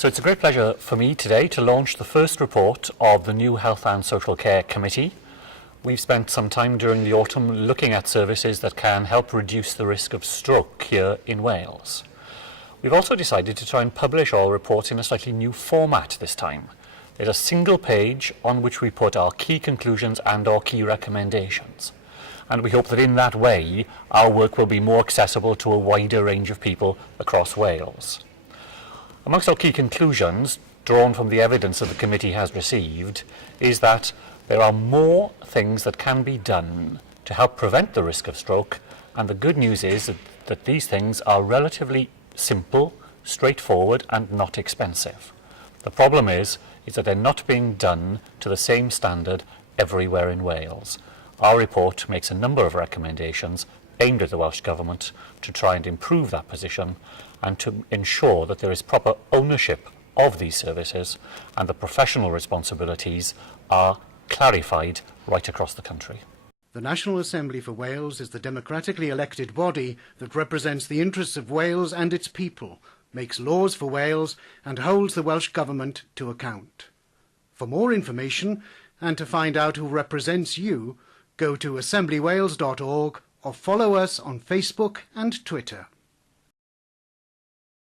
So it's a great pleasure for me today to launch the first report of the new Health and Social Care Committee. We've spent some time during the autumn looking at services that can help reduce the risk of stroke here in Wales. We've also decided to try and publish our reports in a slightly new format this time. There's a single page on which we put our key conclusions and our key recommendations. And we hope that in that way, our work will be more accessible to a wider range of people across Wales. Amongst our key conclusions, drawn from the evidence that the committee has received, is that there are more things that can be done to help prevent the risk of stroke, and the good news is that these things are relatively simple, straightforward and not expensive. The problem is that they're not being done to the same standard everywhere in Wales. Our report makes a number of recommendations aimed at the Welsh Government to try and improve that position and to ensure that there is proper ownership of these services and the professional responsibilities are clarified right across the country. The National Assembly for Wales is the democratically elected body that represents the interests of Wales and its people, makes laws for Wales and holds the Welsh Government to account. For more information and to find out who represents you, go to assemblywales.org or follow us on Facebook and Twitter.